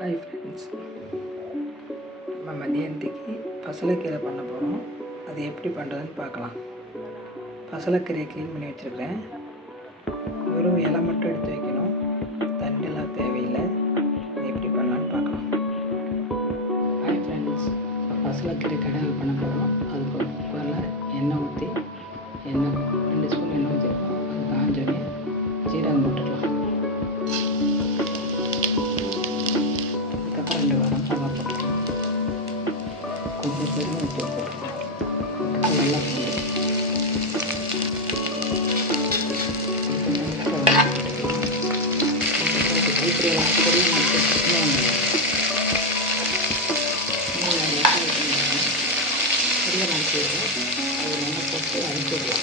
Hi friends நம்ம மதியானத்துக்கு பசலைக்கீரை பண்ண போகிறோம் அது எப்படி பண்ணுறதுன்னு பார்க்கலாம். பசலைக்கீரையை க்ளீன் பண்ணி வச்சுருக்கிறேன். வெறும் இலை மட்டும் எடுத்து வைக்கணும். தண்டெல்லாம் தேவையில்லை. அது எப்படி பண்ணலான்னு பார்க்கலாம். ஹாய் ஃப்ரெண்ட்ஸ் பசலைக்கீரை கடையில் பண்ண போகிறோம் அதுக்கு குக்கரில் எண்ணெய் ஊற்றி எண்ணெய் ரெண்டு నూనె ఇప్పుడు పొడి నూనె పొడిగా నడిచేది అది నూనె కొట్టి అడిచేది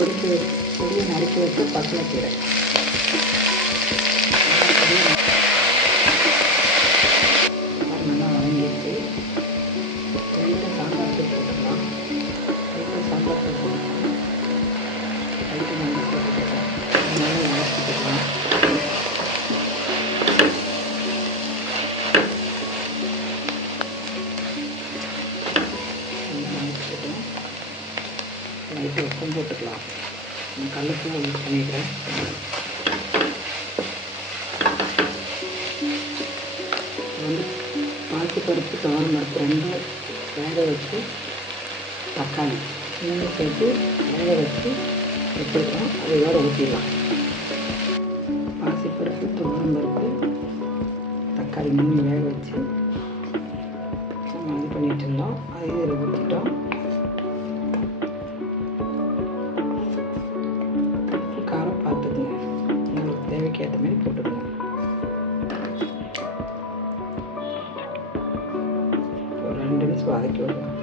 பொடிச்சு பொடியை நறுக்கி வச்சு பசலைக்கீரை கீரை லைட்டாக உப்பும் போட்டுக்கலாம். கல்லுப்பும் யூஸ் பண்ணிக்கிறேன். வந்து பாசி பருப்பு துவரம் பருப்பு ரெண்டும் வேக வச்சு தக்காளி மூணு சேர்த்து வேக வச்சு வச்சுருக்கோம். அதை வேறு ஊற்றிடலாம் பாசிப்பருப்பு துவரம் பருப்பு தக்காளி மூணு வேக வச்சு நம்ம இது பண்ணிட்டு இருந்தோம். அது இதில் அதுக்கு ஏற்ற மாதிரி போட்டுக்கோங்க ஒரு ரெண்டு நிமிஷம் வதக்கி விடலாம்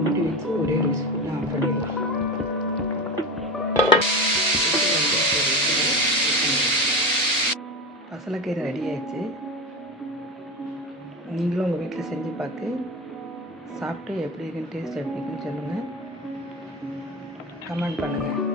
மூடி வச்சு ஒரே ஒரு ஸ்பூன் ஆஃப் பண்ணிடலாம் பசலைக்கீரை ரெடி ஆயிடுச்சு. நீங்களும் உங்கள் வீட்டில் செஞ்சு பார்த்து சாப்பிட்டு எப்படி இருக்குன்னு டேஸ்ட் எப்படி இருக்குன்னு சொல்லுங்கள் கமெண்ட் பண்ணுங்கள்